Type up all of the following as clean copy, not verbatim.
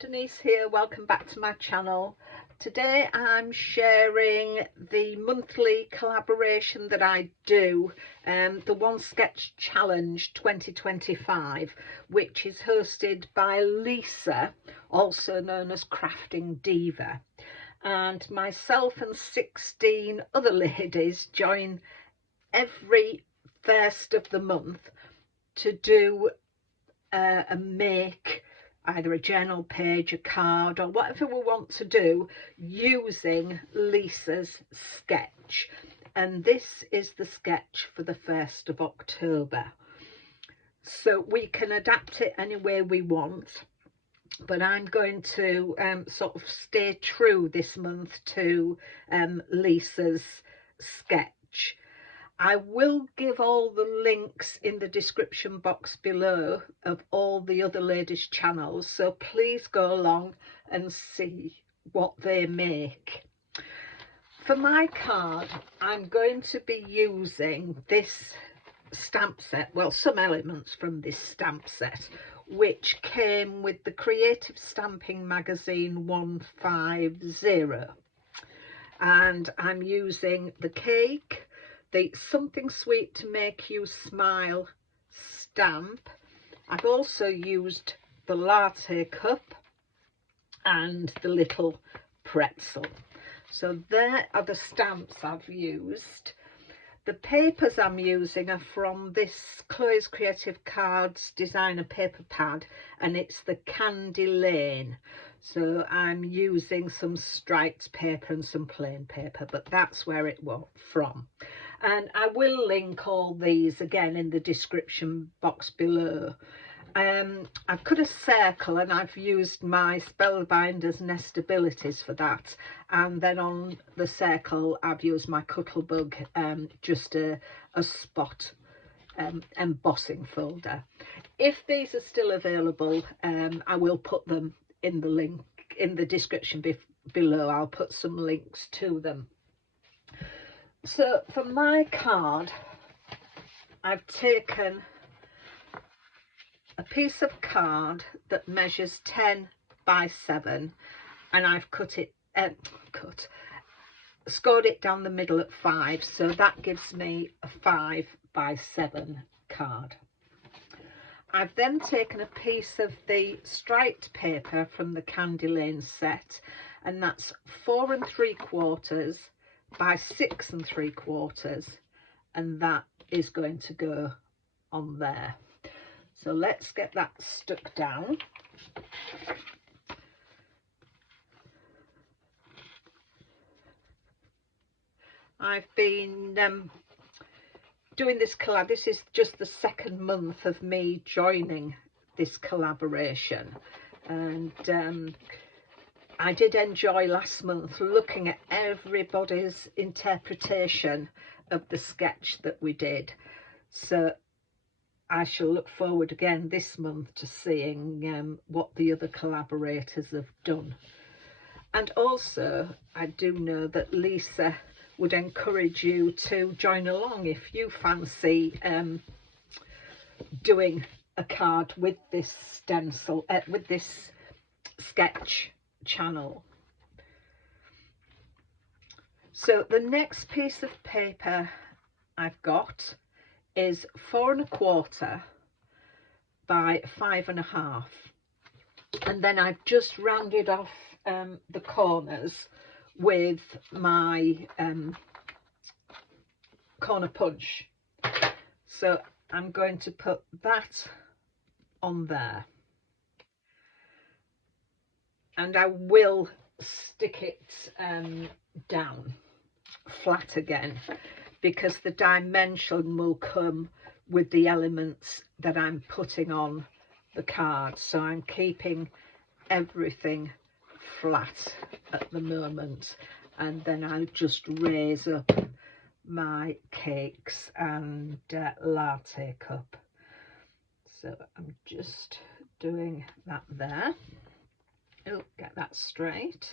Denise here, welcome back to my channel. Today I'm sharing the monthly collaboration that I do, the One Sketch Challenge 2025, which is hosted by Lisa, also known as Crafting Diva, and myself and 16 other ladies join every first of the month to do and make either a journal page, a card, or whatever we want to do using Lisa's sketch. And this is the sketch for the 1st of October. So we can adapt it any way we want, but I'm going to sort of stay true this month to Lisa's sketch. I will give all the links in the description box below of all the other ladies' channels, so please go along and see what they make. For my card, I'm going to be using this stamp set, well, some elements from this stamp set, which came with the Creative Stamping Magazine 150. And I'm using the cake, the Something Sweet to Make You Smile stamp. I've also used the latte cup and the little pretzel. So there are the stamps I've used. The papers I'm using are from this Chloe's Creative Cards designer paper pad, and it's the Candy Lane. So I'm using some striped paper and some plain paper, but that's where it was from. And I will link all these again in the description box below. I've cut a circle and I've used my Spellbinder's Nestabilities for that, and then on the circle I've used my Cuttlebug, just a spot embossing folder. If these are still available, I will put them in the link in the description below. I'll put some links to them. So for my card, I've taken a piece of card that measures 10 by 7, and I've scored it down the middle at 5, so that gives me a 5 by 7 card. I've then taken a piece of the striped paper from the Candy Lane set, and that's 4 3/4 by 6 3/4, and that is going to go on there. So let's get that stuck down. I've been doing this collab. This is just the 2nd month of me joining this collaboration, and I did enjoy last month looking at everybody's interpretation of the sketch that we did. So I shall look forward again this month to seeing what the other collaborators have done. And also I do know that Lisa would encourage you to join along if you fancy doing a card with this stencil, with this sketch channel. So the next piece of paper I've got is 4 1/4 by 5 1/2, and then I've just rounded off the corners with my corner punch. So I'm going to put that on there, and I will stick it down flat again, because the dimension will come with the elements that I'm putting on the card. So I'm keeping everything flat at the moment, and then I'll just raise up my cakes and latte cup. So I'm just doing that there. Oh, get that straight.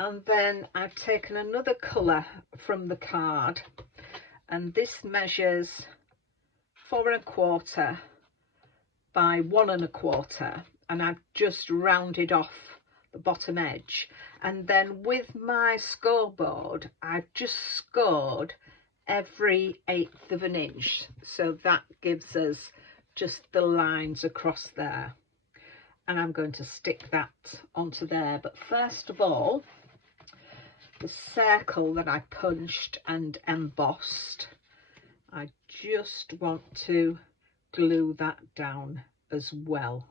And then I've taken another colour from the card, and this measures 4¼ by 1¼ and I've just rounded off the bottom edge, and then with my scoreboard I've just scored every 1/8 of an inch, so that gives us just the lines across there, and I'm going to stick that onto there. But first of all, the circle that I punched and embossed, I just want to glue that down as well.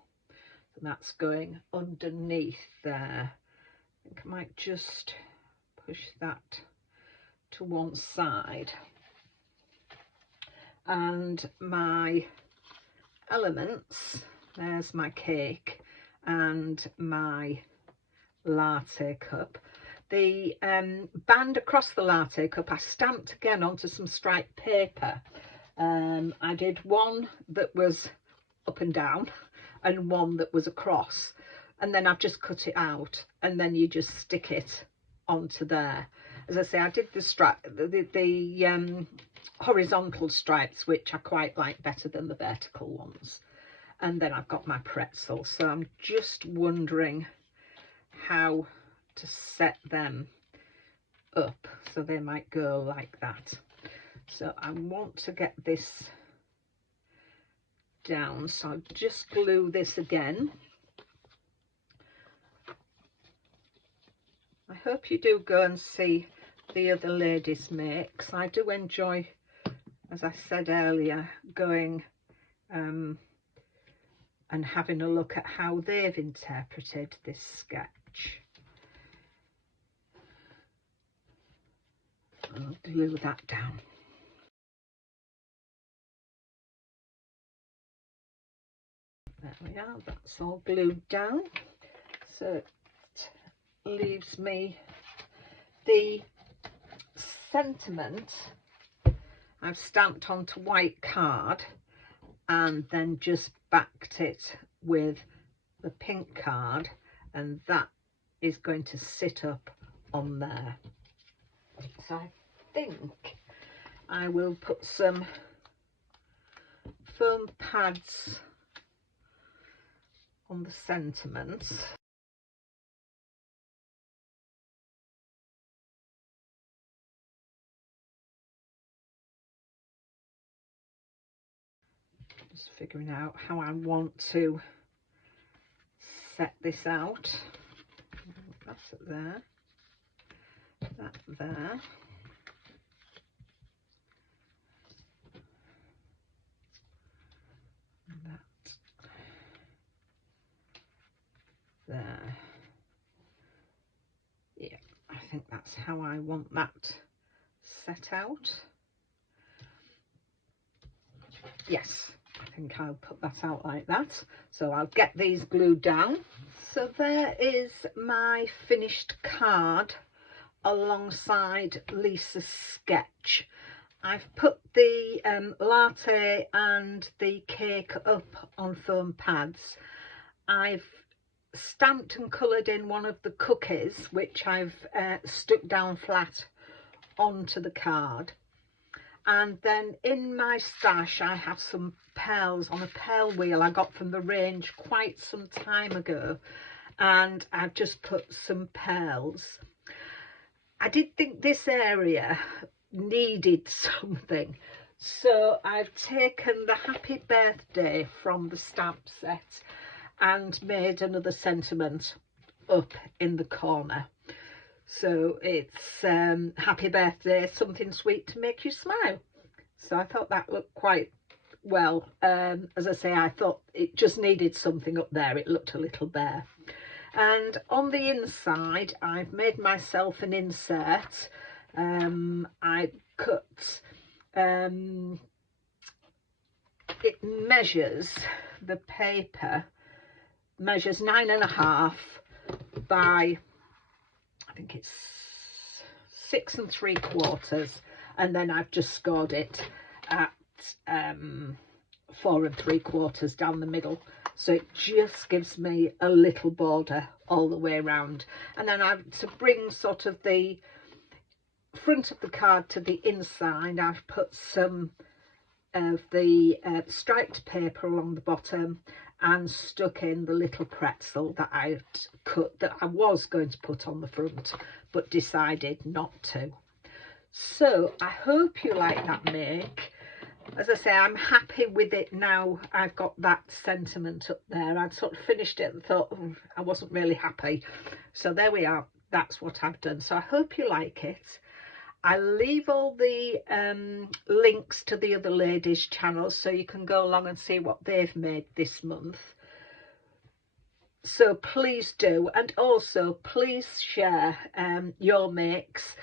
And that's going underneath there. I think I might just push that to one side. And my elements, there's my cake and my latte cup. The band across the latte cup I stamped again onto some striped paper. I did one that was up and down and one that was across, and then I've just cut it out, and then you just stick it onto there. As I say, I did the horizontal stripes, which I quite like better than the vertical ones, and then I've got my pretzel. So I'm just wondering how to set them up so they might go like that. So I want to get this down, so I'll just glue this again. I hope you do go and see the other ladies make, 'cause I do enjoy, as I said earlier, going and having a look at how they've interpreted this sketch. I'll glue that down. There we are, that's all glued down. So it leaves me the sentiment I've stamped onto white card and then just backed it with the pink card, and that is going to sit up on there. So I think I will put some foam pads on the sentiments. Just figuring out how I want to set this out. That's it there, that there. And that there. Yeah, I think that's how I want that set out. Yes, I think I'll put that out like that. So I'll get these glued down. So there is my finished card alongside Lisa's sketch. I've put the latte and the cake up on foam pads. I've stamped and coloured in one of the cookies, which I've stuck down flat onto the card. And then in my stash I have some pearls on a pearl wheel I got from the range quite some time ago, and I've just put some pearls. I did think this area needed something, so I've taken the happy birthday from the stamp set and made another sentiment up in the corner. So it's happy birthday, something sweet to make you smile. So I thought that looked quite well. As I say, I thought it just needed something up there. It looked a little bare. And on the inside, I've made myself an insert. I cut, it measures, the paper measures 9½ by, I think it's 6 3/4, and then I've just scored it at 4 3/4 down the middle, so it just gives me a little border all the way around. And then I've, to bring sort of the front of the card to the inside, I've put some of the striped paper along the bottom and stuck in the little pretzel that I cut, that I was going to put on the front but decided not to. So I hope you like that make. As I say, I'm happy with it now. I've got that sentiment up there. I'd sort of finished it and thought, oh, I wasn't really happy. So there we are. That's what I've done. So I hope you like it. I'll leave all the links to the other ladies' channels so you can go along and see what they've made this month. So please do. And also please share your makes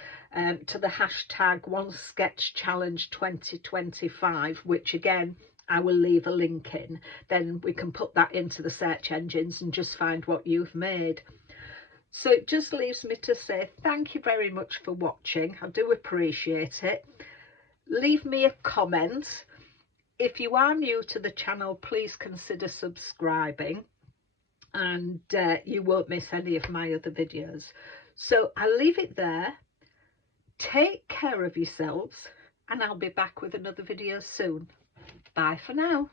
to the hashtag One Sketch Challenge 2025, which again I will leave a link in. Then we can put that into the search engines and just find what you've made. So it just leaves me to say thank you very much for watching. I do appreciate it. Leave me a comment. If you are new to the channel, please consider subscribing, and you won't miss any of my other videos. So I'll leave it there. Take care of yourselves, and I'll be back with another video soon. Bye for now.